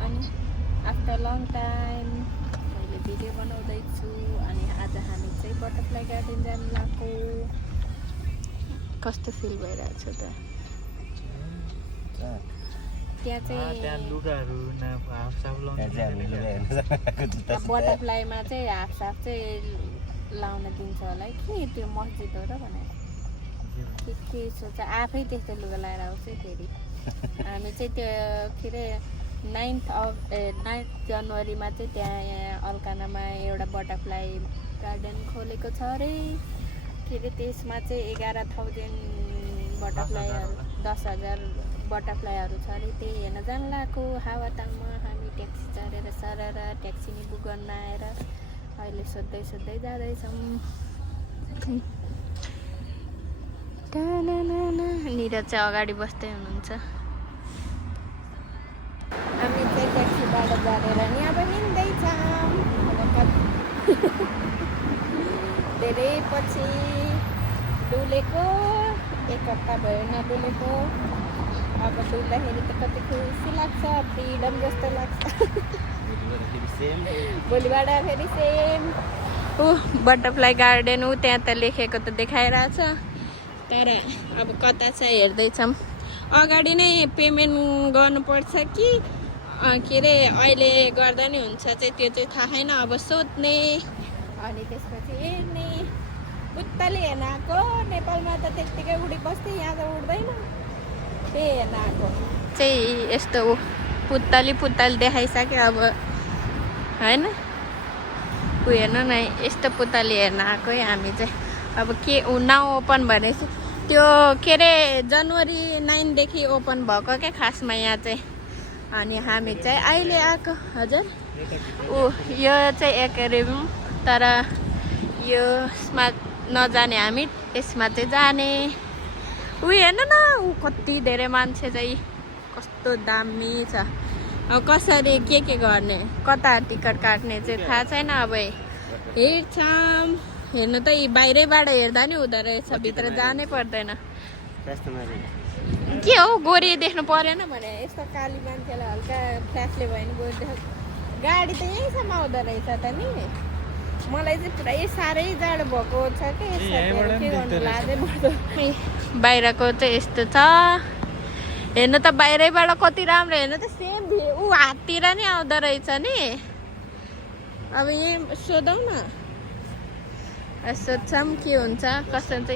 अनि after long time मैले video बनाउँदैछु अनि आज हामी चाहिँ बटरफ्लाई गार्डन जानु लागेको। कस्तो फिल भइरहेछ त? त्यहाँ चाहिँ बटरफ्लाईमा चाहिँ हाफ साफ चाहिँ लाउन दिन्छ होला है कि त्यो मस्जिद हो र भनेर के सोच आफै त्यस्तो लुगा लगाएर आउँछ फेरि। हामी चाहिँ त्यो के अरे 9 जनवरीमा चाहिँ त्यहाँ अल्कानामा एउटा बटरफ्लाई गार्डन खोलेको छ अरे। के अरे त्यसमा चाहिँ 11,000 बटरफ्लाईहरू 10,000 बटरफ्लाईहरू छ अरे। त्यही हेर्न जानु लागेको हावातालमा हामी ट्याक्सी चढेर सरर ट्याक्सी नि बुक गर्न आएर अहिले सोध्दै सोध्दै जाँदैछौँ। निरज चाहिँ अगाडि बस्दै हुनुहुन्छ। हामी चाहिँ ट्याक्सीबाट झरेर नि अब हिँड्दैछौँ। धेरै पछि डुलेको 1 हप्ता भयो नडुलेको। अब डुल्दाखेरि त कति खुसी लाग्छ, फ्रिडम जस्तो लाग्छ। भोलिबाट फेरि सेम बटरफ्लाई गार्डन ऊ त्यहाँ त लेखेको त देखाइरहेछ तर अब कता चाहिँ हेर्दैछौँ। अगाडि नै पेमेन्ट गर्नुपर्छ कि के अरे अहिले गर्दा नि हुन्छ चाहिँ त्यो चाहिँ थाहा छैन। अब सोध्ने अनि त्यसपछि हेर्ने। पुत्ताली हेर्न आएको नेपालमा त त्यत्तिकै उडी बस्थ्यो, यहाँ त उड्दैन। त्यही हेर्न आएको चाहिँ यस्तो पुत्ताली देखाइसक्यो अब होइन। ऊ हेर्नु न यस्तो पुत्ताली हेर्न आएको है हामी चाहिँ। अब के नाउ ओपन भनेपछि त्यो के अरे जनवरी 9 देखि ओपन भएको क्या खासमा यहाँ चाहिँ। अनि हामी चाहिँ अहिले आएको। हजुर यो चाहिँ एक्वेरियम तर यसमा नजाने हामी, यसमा चाहिँ जाने। ऊ हेर्नु न ऊ कति धेरै मान्छे चाहिँ कस्तो दामी छ। अब कसरी के गर्ने कता टिकट काट्ने चाहिँ थाहा छैन। अब हेर्छौँ हेर्नु त यी बाहिरैबाट हेर्दा नि हुँदो रहेछ, भित्र जानै पर्दैन। के हो गोरी देख्नु परेन भने यस्तो काली मान्छेलाई हल्का फ्ल्यासले भयो भने गोरी देख। गाडी त यहीँसम्म आउँदो रहेछ त नि। मलाई चाहिँ पुरै साह्रै जाडो भएको छ कि के गर्नु लाजै पर्दो। बाहिरको चाहिँ यस्तो छ हेर्नु त, बाहिरैबाट कति राम्रो। हेर्नु त सेम ऊ हाततिर नि आउँदो रहेछ नि। अब यहाँ सोधौँ न, सोध्छौँ के हुन्छ कसो हुन्छ।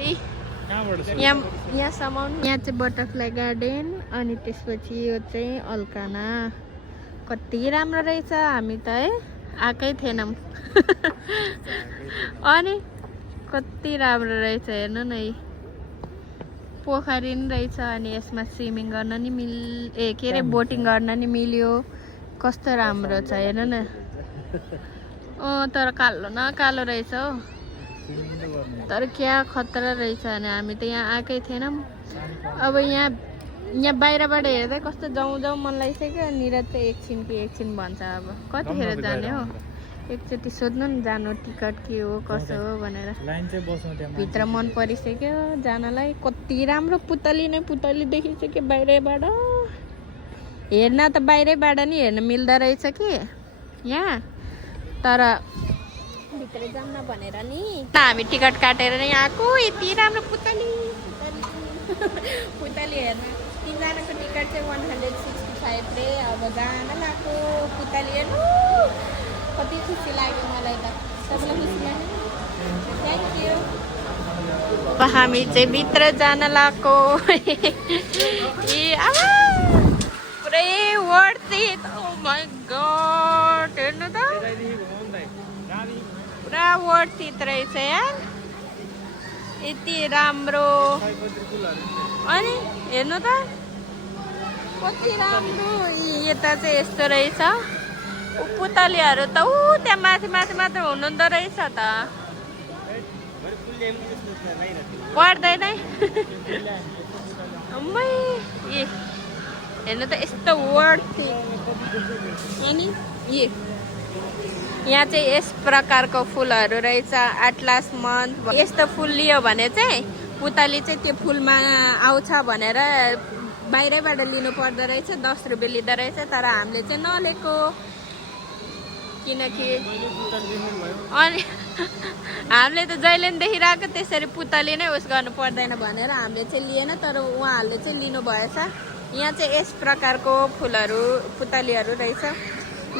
यहाँसम्म यहाँ चाहिँ बटरफ्लाई गार्डन अनि त्यसपछि यो चाहिँ अल्काना। कति राम्रो रहेछ। हामी त है आएकै थिएनौँ अनि कति राम्रो रहेछ हेर्नु न। पोखरी नि रहेछ अनि यसमा स्विमिङ गर्न नि के अरे बोटिङ गर्न नि मिल्यो। कस्तो राम्रो छ हेर्नु न। तर कालो न कालो रहेछ हौ, तर क्या खतरा रहेछ। अनि हामी त यहाँ आएकै थिएनौँ। अब यहाँ बाहिरबाट हेर्दै कस्तो जाउँ मन लागिसक्यो। निरज चाहिँ एकछिन भन्छ अब कतिखेर जाने हो। एकचोटि सोध्नु नि जानु टिकट के हो कसो हो भनेर। भित्र मन परिसक्यो जानलाई। कति राम्रो पुतली नै पुतली देखिसक्यो बाहिरबाट। हेर्न त बाहिरैबाट नि हेर्न मिल्दो रहेछ कि यहाँ, तर भित्र जाऊँ न भनेर नि हामी टिकट काटेर नै आएको। यति राम्रो पुतली हेर्न 3 जनाको टिकट चाहिँ 165 रे। अब जान लागेको पुतली हेर्नु। कति खुसी लाग्यो मलाई त। तपाईँलाई खुसी लाग्यो? Thank you. हामी चाहिँ भित्र जान लागेको। पुरै worth it. Oh my God हेर्नु त पुरा वर्थ इट रहेछ यार। यति राम्रो अनि हेर्नु त कति राम्रो। यता चाहिँ यस्तो रहेछ पुतलीहरू त ऊ त्यहाँ माथि मात्र हुनुहुँदो रहेछ त। पर्दैन अम्मै हेर्नु त यस्तो वर्थ इट। अनि यहाँ चाहिँ यस प्रकारको फुलहरू रहेछ। एटलास मन्थ यस्तो फुल लियो भने चाहिँ पुतली चाहिँ त्यो फुलमा आउँछ भनेर बाहिरैबाट लिनु पर्दो रहेछ 10 रुपियाँ लिँदो रहेछ तर हामीले चाहिँ नलिएको किनकि अनि हामीले त जहिले पनि देखिरहेको त्यसरी पुतली नै उस गर्नु पर्दैन भनेर हामीले चाहिँ लिएन तर उहाँहरूले चाहिँ लिनु भएछ यहाँ चाहिँ यस प्रकारको फुलहरू पुतलीहरू रहेछ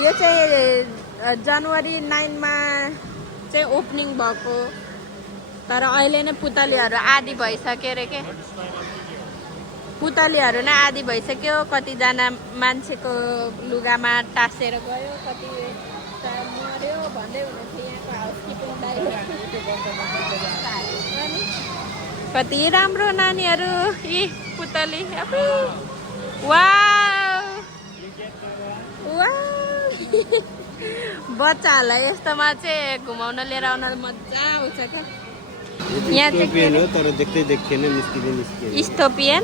यो चाहिँ जनवरी 9 मा चाहिँ ओपनिङ भएको तर अहिले नै पुतलीहरू आदि भइसक्यो अरे के पुतलीहरू नै आदि भइसक्यो कतिजना मान्छेको लुगामा टाँसेर गयो कति मर्यो भन्दै हुनुहुन्थ्यो यहाँको हाउसकिपिङ दाइ कति राम्रो नानीहरू यी पुतली बच्चाहरूलाई यस्तोमा चाहिँ घुमाउन लिएर आउन मजा आउँछ क्या यहाँ चाहिँ तर देख्दै देखेन निस्किने इस्थोपियन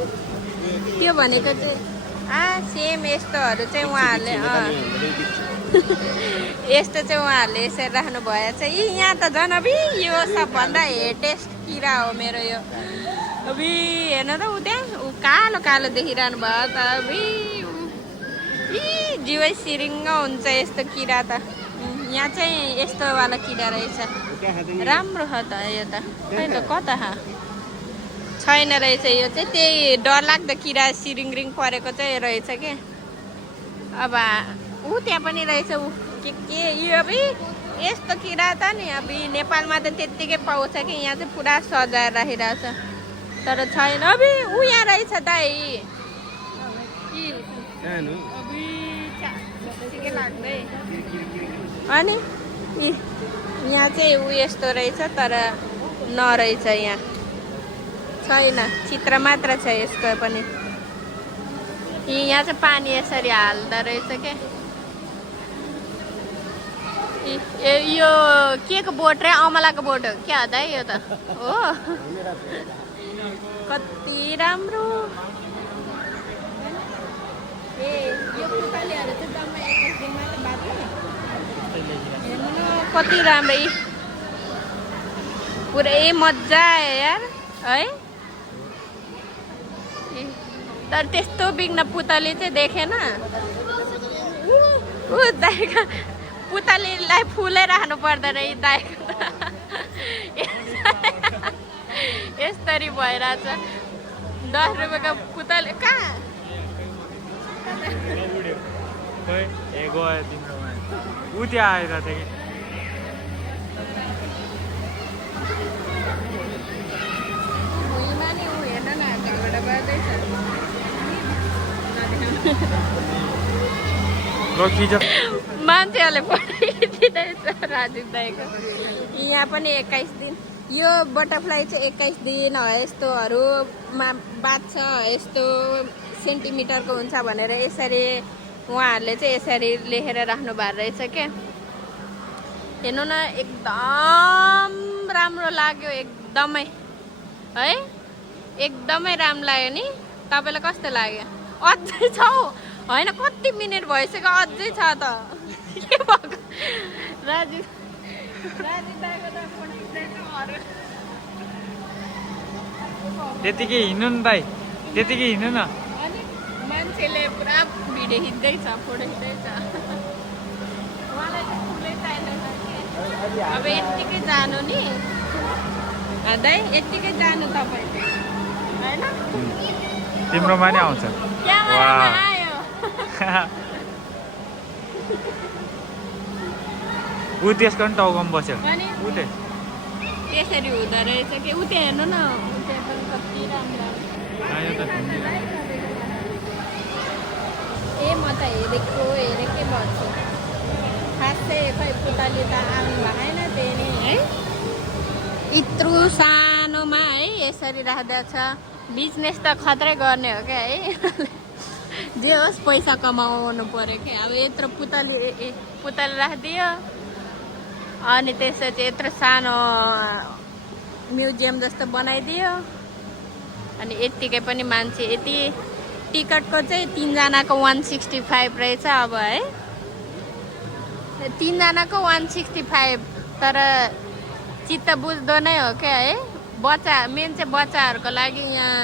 त्यो भनेको चाहिँ सेम यस्तोहरू चाहिँ उहाँहरूले यस्तो चाहिँ उहाँहरूले यसरी राख्नु भएछ यी यहाँ त झन् अबि यो सबभन्दा हेटेस्ट किरा हो मेरो यो अबि हेर्नु त ऊ त्यहाँ ऊ कालो कालो देखिरहनु भयो त अबि जिउै सिरिङ्ग हुन्छ यस्तो किरा त यहाँ चाहिँ यस्तो वाला किरा रहेछ राम्रो छ त यो त खै त कता छैन रहेछ यो चाहिँ त्यही डरलाग्दो किरा सिरिङरिङ परेको चाहिँ रहेछ के अब ऊ त्यहाँ पनि रहेछ ऊ के यो अब यस्तो किरा त नि अब नेपालमा त त्यत्तिकै पाउँछ कि यहाँ चाहिँ पुरा सजाएर राखिरहेछ तर छैन अब ऊ यहाँ रहेछ दाइ लाग्दै अनि यहाँ चाहिँ ऊ यस्तो रहेछ तर नरहेछ यहाँ छैन चित्र मात्र छ यसको पनि यहाँ चाहिँ पानी यसरी हाल्दो रहेछ के यो के को बोट रे अमलाको बोट हो क्या दाइ यो त हो कति राम्रो यो पुतलीहरू चाहिँ जम्मा 21 दिनमा त बाँच्यो कति राम्रो पुरै मजा आयो यार है तर त्यस्तो बिग्न पुतली चाहिँ देखेन ऊ दाइको पुतलीलाई फुलै राख्नु पर्दो रहेछ दाइको यसरी भइरहेछ 10 रुपियाँको पुतली कहाँ ऊ त्यहाँ आएर थियो मान्छेहरूले पठाइदिँदैछ राजीव दाइको यहाँ पनि 21 दिन यो बटरफ्लाई चाहिँ 21 दिन हो यस्तोहरूमा बाँच्छ यस्तो सेन्टिमिटरको हुन्छ भनेर यसरी उहाँहरूले चाहिँ यसरी लेखेर राख्नु भएको रहेछ क्या हेर्नु न एकदम राम्रो लाग्यो एकदमै है एकदमै राम्रो लाग्यो नि तपाईँलाई कस्तो लाग्यो अझै छ होइन कति मिनट भइसक्यो अझै छ त के भएको राजीव दाइको त त्यतिकै हिँड्नु न दाइ त्यतिकै हिँड्नु न अनि मान्छेले पुरा भिडियो खिच्दैछ फोटो खिच्दैछ उहाँलाई चाहिँ फुलै चाहिँदैन अब यत्तिकै जानु नि दाइ यत्तिकै जानु तपाईँले होइन तिम्रोमा नि आउँछ आयो ऊ त्यसको पनि टाउकोमा बस्यो अनि ऊ त्यसरी हुँदो रहेछ कि उ त्यहाँ हेर्नु न त्यहाँ पनि कति राम्रो ए म त हेरेकै भन्छु खासै खै पुतली त आउनु भएन त्यही नै है यत्रो सानोमा है यसरी राख्दैछ बिजनेस त खत्रै गर्ने हो क्या है जे होस् पैसा कमाउनु पर्यो क्या अब यत्रो पुतली राखिदियो अनि त्यसपछि यत्रो सानो म्युजियम जस्तो बनाइदियो अनि यत्तिकै पनि मान्छे यति टिकटको चाहिँ 3 जनाको 165 रहेछ अब है 3 जनाको 165 तर चित्त बुझ्दो नै हो क्या है बच्चा मेन चाहिँ बच्चाहरूको लागि यहाँ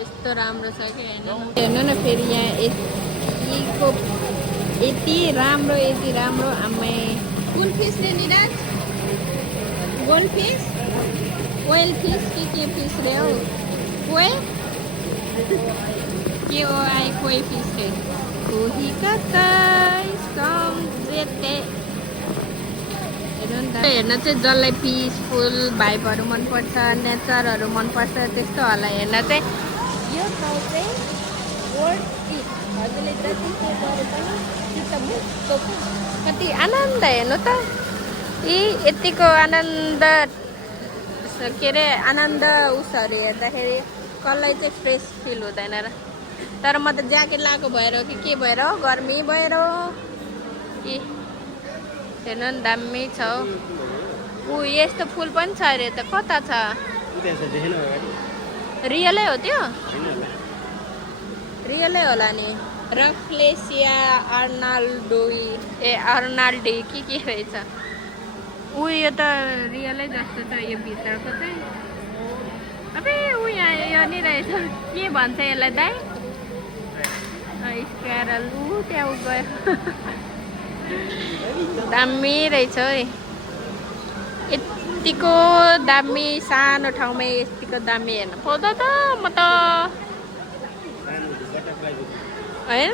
यस्तो राम्रो छ कि होइन हेर्नु न फेरि यहाँ यतिको यति राम्रो आमै कुन फिस रे निराज गोल्ड फिस ओइल फिस के फिस रे हो कोही के हो आए कोही फिस रे कोही कता सम्झेते हेर्न चाहिँ जसलाई पिसफुल भाइबहरू मनपर्छ नेचरहरू मनपर्छ त्यस्तो होला हेर्न चाहिँ यो ठाउँ चाहिँ वर्ल्ड इट हजुरले जति चाहिँ गरे पनि चित्त मुक्तको कति आनन्द हेर्नु त यी यतिको आनन्द के अरे आनन्द उसहरू हेर्दाखेरि कसलाई चाहिँ फ्रेस फिल हुँदैन र तर म त ज्याकेट लगाएको भएर हो कि के भएर हो गर्मी भएर हो कि हेर्नु न दामी छ ऊ यस्तो फुल पनि छ अरे त कता छ रियलै हो त्यो रियलै होला नि रफ्लेसिया अर्नाल्डोई अर्नाल्डी के रहेछ ऊ यो त रियलै जस्तो छ यो भित्रको चाहिँ अबे ऊ यहाँ यो नि रहेछ के भन्छ यसलाई दाइ स्क्यारल ऊ त्यहाँ ऊ गयो दामी रहेछ है यतिको दामी सानो ठाउँमा यतिको दामी हेर्न पाउँदा त म त होइन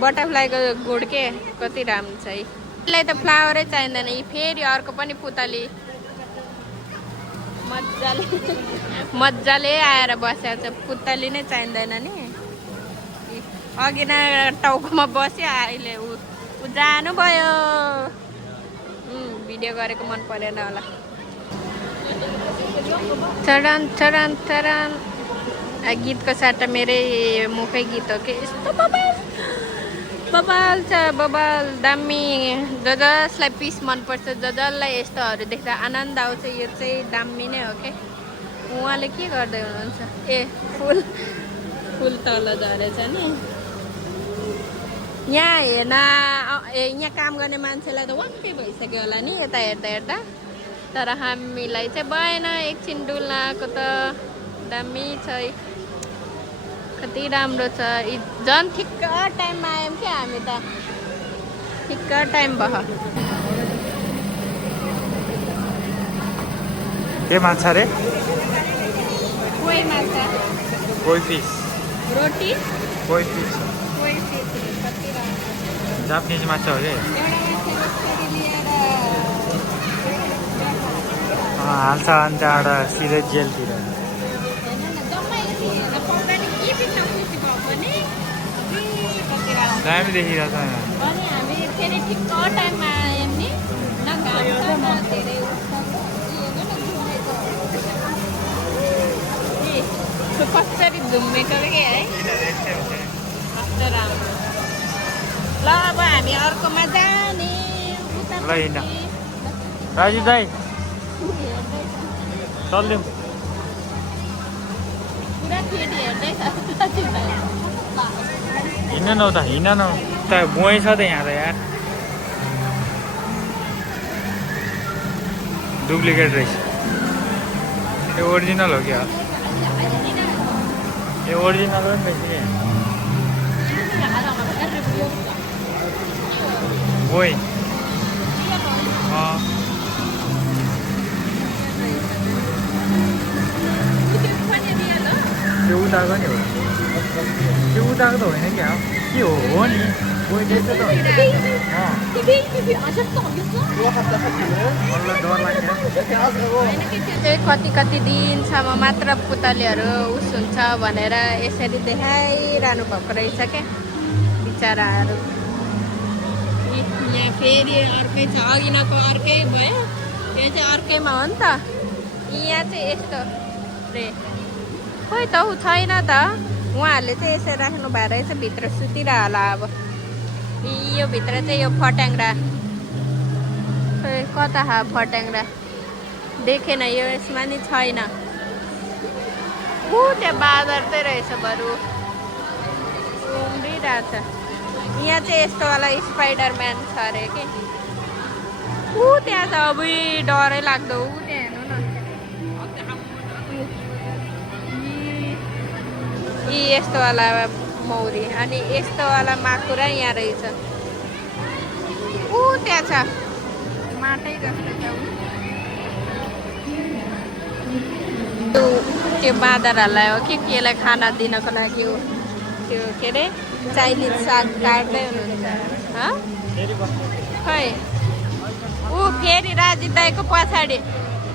बटरफ्लाईको गुड के कति राम्रो छ है यसलाई त फ्लावरै चाहिँदैन यी फेरि अर्को पनि पुतली मजाले आएर बसेको छ पुतली नै चाहिँदैन नि अघि न टाउकोमा बस्यो अहिले ऊ जानुभयो भिडियो गरेको मन परेन होला चढान चढान चढान गीतको साट्टा मेरै मुखै गीत हो कि यस्तो बबाल छ बबाल दामी जसलाई पिस मनपर्छ जसलाई यस्तोहरू देख्दा आनन्द आउँछ यो चाहिँ दामी नै हो कि उहाँले के गर्दै हुनुहुन्छ ए फुल तल झरेछ नि यहाँ हेर्न यहाँ काम गर्ने मान्छेलाई त वाक्कै भइसक्यो होला नि यता हेर्दा तर हामीलाई चाहिँ भएन एकछिन डुल्नको त दामी छ कति राम्रो छ झन् ठिक्क टाइममा आयौँ क्या हामी त ठिक्क टाइम भयो के माछा रे कोही माछा कोही फिस रोटी कोही फिस कोही फिस कति राम्रो जापानिज माछा हो रे हाल्छ अन्त एउटा सिधै जेलतिर दामी देखिरहेको छ अनि हामी फेरि ठिक्क टाइममा आयौँ नि न घाम न धेरै कसरी झुम्मेको के है कस्तो राम्रो ल अब हामी अर्कोमा जाने ल हिँड राजु दाइ चल्यौँ पुरा फेरि हेर्दैछ हिँड्न न त हिँड्न न त बुवाई छ त यहाँ त यार डुप्लिकेट रहेछ यो ओरिजिनल हो क्या यो ओरिजिनल हो नि रहेछ क्या बुवाई त्यो उताको नि हो त्यो उताको त होइन क्या के हो नि कति दिनसम्म मात्र पुतलीहरू उस हुन्छ भनेर यसरी देखाइरहनु भएको रहेछ क्या बिचराहरू यहाँ फेरि अर्कै छ अघिनको अर्कै भयो यो चाहिँ अर्कैमा हो नि त यहाँ चाहिँ यस्तो रे खोइ त ऊ छैन त उहाँहरूले चाहिँ यसरी राख्नु भएको रहेछ भित्र सुतिरह होला अब यो भित्र चाहिँ यो फट्याङ्ग्रा खोइ कता फट्याङ्ग्रा देखेन यो यसमा नि छैन ऊ त्यहाँ बाँदर चाहिँ रहेछ बरु उम्रिरहेछ यहाँ चाहिँ यस्तो वाला स्पाइडरम्यान छ अरे कि ऊ त्यहाँ छ अब डरै लाग्दो ऊ त्यहाँ हेर्नु न यी यस्तोवाला मौरी अनि यस्तोवाला माकुरा यहाँ रहेछ ऊ त्यहाँ छ माटै जस्तो छ त्यो बाँदरहरूलाई हो कि केलाई खाना दिनको लागि हो त्यो के अरे चाइनिज साग काट्दै हुनुहुन्छ खै ऊ फेरि राजीव दाईको पछाडि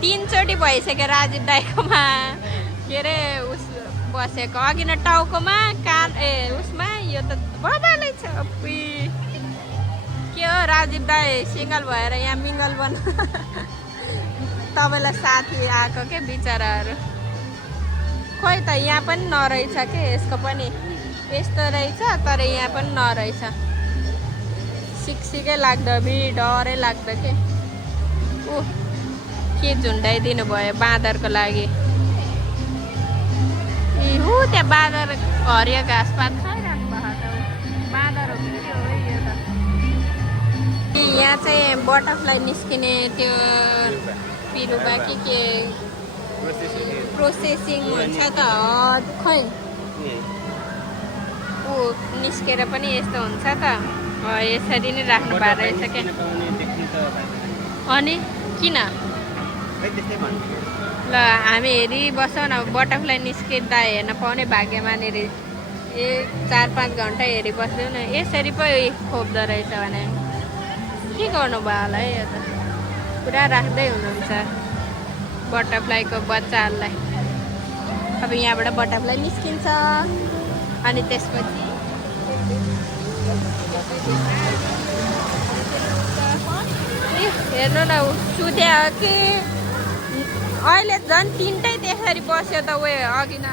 3 चोटि भइसक्यो राजीव दाईकोमा के अरे उस बसेको अघि न टाउकोमा कान उसमा यो त बबालै छ के हो राजीव दाई सिङ्गल भएर यहाँ मिङ्गल बन तपाईँलाई साथी आएको के बिचराहरू खोइ त यहाँ पनि नरहेछ के यसको पनि यस्तो रहेछ तर यहाँ पनि नरहेछ सिक्सिकै लाग्दो डरै लाग्दो के ऊ के झुन्डाइदिनु भयो बाँदरको लागि ऊ त्यहाँ बाँदर हरियो घाँसपात खाइरहनु भएको त बाँदर हो कि के हो यो त यहाँ चाहिँ बटरफ्लाई निस्किने त्यो पिरुबा के प्रोसेसिङ हुन्छ त खै ऊ निस्केर पनि यस्तो हुन्छ त यसरी नै राख्नु भएको रहेछ क्या अनि किन ल हामी हेरिबस्छौँ न बटरफ्लाई निस्किँदा हेर्न पाउने भाग्यमान रे 4-5 घन्टा हेरिबस्छौँ न यसरी पो खोप्दो रहेछ भने के गर्नु भयो होला है यो त पुरा राख्दै हुनुहुन्छ बटरफ्लाईको बच्चाहरूलाई अब यहाँबाट बटरफ्लाई निस्किन्छ अनि त्यसपछि हेर्नु न सुत्या हो कि अहिले झन् 3टै त्यसरी बस्यो त उयो अघि न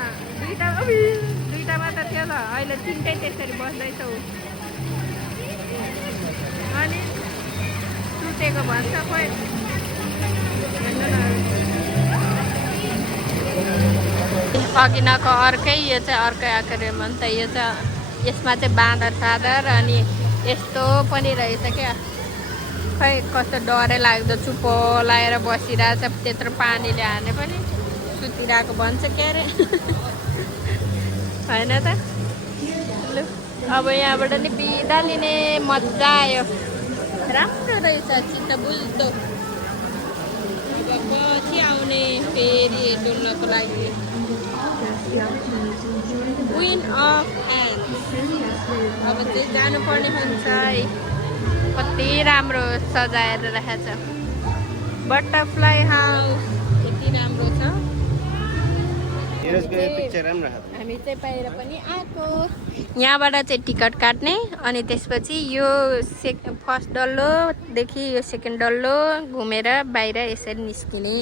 2टा मात्र थियो त अहिले 3टै त्यसरी बस्दैछ ऊ अनि सुतेको भन्छ खोइ हेर्नु न अघि नको अर्कै यो चाहिँ अर्कै आएको त यो चाहिँ यसमा चाहिँ बाँदर सादर अनि यस्तो पनि रहेछ क्या खै कस्तो डरै लाग्दो चुप्पो लगाएर बसिरहेछ त्यत्रो पानीले हाने पनि सुतिरहेको भन्छ क्या अरे होइन त लु अब यहाँबाट नि बिदा लिने मजा आयो राम्रो रहेछ चित्त बुझ्दो अब पछि आउने फेरि डुल्नको लागि विन अफ ह्यान्ड्स अब चाहिँ जानुपर्ने हुन्छ है कति राम्रो सजाएर राखेको छ बटरफ्लाई हाउस यति राम्रो छ हामी चाहिँ बाहिर पनि आएको यहाँबाट चाहिँ टिकट काट्ने अनि त्यसपछि यो फर्स्ट डल्लोदेखि यो सेकेन्ड डल्लो घुमेर बाहिर यसरी निस्किने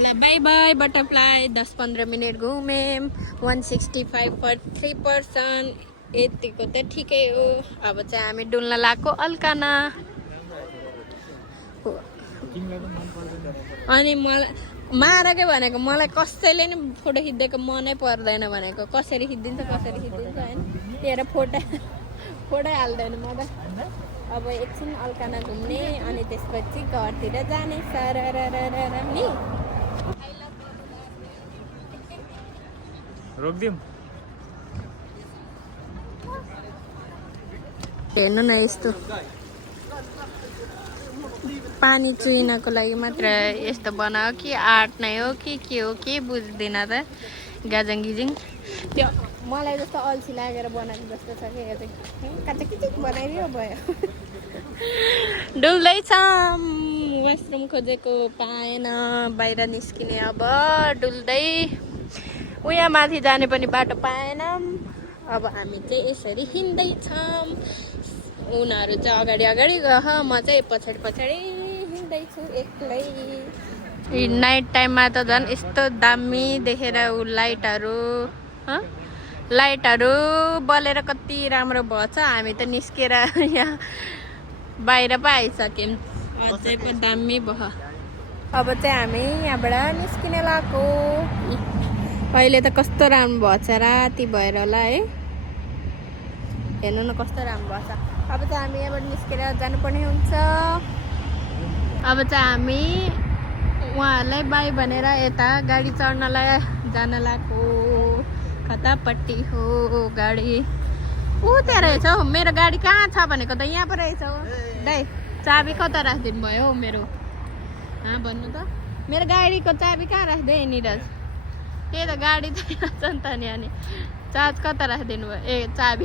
ल बाई बाई बटरफ्लाई 10-15 मिनट घुम्यौँ 165 for 3 person यतिको त ठिकै हो अब चाहिँ हामी डुल्न लाग्को अल्काना अनि मलाई मारेकै भनेको मलाई कसैले नि फोटो खिच्दिएको मनै पर्दैन भनेको कसरी खिचिदिन्छ होइन हेर फोटो हाल्दैन म त अब एकछिन अल्काना घुम्ने अनि त्यसपछि घरतिर जाने सरररररम नि रोकिदिउँ हेर्नु न यस्तो पानी चुइनको लागि मात्र यस्तो बनायो कि आर्ट नै हो कि के हो के बुझ्दिनँ त गाजङ गिजिङ त्यो मलाई जस्तो अल्छी लागेर बनाएको जस्तो छ कि यो चाहिँ काचकिचिक बनाइदियो भयो डुल्दैछौँ वासरुम खोजेको पाएन बाहिर निस्किने अब डुल्दै उहाँ माथि जाने पनि बाटो पाएनौँ अब हामी चाहिँ यसरी हिँड्दैछौँ उनीहरू चाहिँ अगाडि गयो म चाहिँ पछाडि हिँड्दैछु एक्लै नाइट टाइममा त झन् यस्तो दामी देखेर ऊ लाइटहरू बलेर कति राम्रो भएछ हामी त निस्केर यहाँ बाहिर पो आइसक्यौँ अझै पो दामी भयो अब चाहिँ हामी यहाँबाट निस्किने लाग्यो अहिले त कस्तो राम्रो भएछ राति भएर होला है हेर्नु न कस्तो राम्रो भएछ अब चाहिँ हामी यहाँबाट निस्केर जानुपर्ने हुन्छ अब चाहिँ हामी उहाँहरूलाई बाई भनेर यता गाडी चढ्नलाई जान लाग्यो कतापट्टि हो गाडी ऊ त्यहाँ रहेछ हौ मेरो गाडी कहाँ छ भनेको त यहाँ पो रहेछ हो दाइ चाबी कता राखिदिनु भयो हौ मेरो भन्नु त मेरो गाडीको चाबी कहाँ राखिदियो निरज त्यही त गाडी त छ नि त नि अनि चार्ज कता राखिदिनु भयो ए चाबी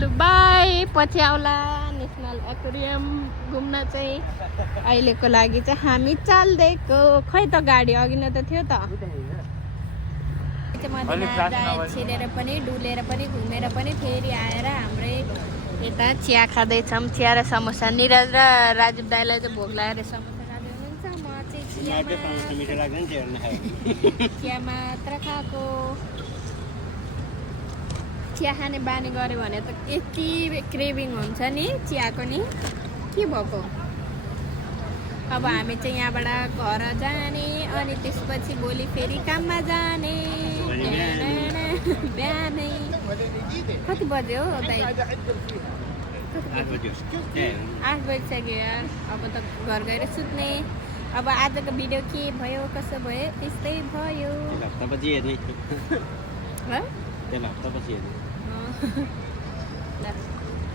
लु बाई पछि आउला नेसनल एक्वेरियम घुम्न चाहिँ अहिलेको लागि चाहिँ हामी चाल्दैको खै त गाडी अघि नै त थियो त छिरेर पनि डुलेर पनि घुमेर पनि फेरि आएर हाम्रै यता चिया खाँदैछौँ चिया र समोसा निरज र राजीव दाईलाई चाहिँ भोक लागेर समोसा खाँदै हुनुहुन्छ म चाहिँ चिया मात्र खाएको चिया खाने बानी गऱ्यो भने त यति क्रेभिङ हुन्छ नि चियाको नि के भएको अब हामी चाहिँ यहाँबाट घर जाने अनि त्यसपछि भोलि फेरि काममा जाने बिहानै कति बज्यो हो दाइ 8 बजिसक्यो यार अब त घर गएर सुत्ने अब आजको भिडियो के भयो कसो भयो त्यस्तै भयो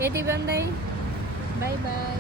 यति भन्दै बाई बाई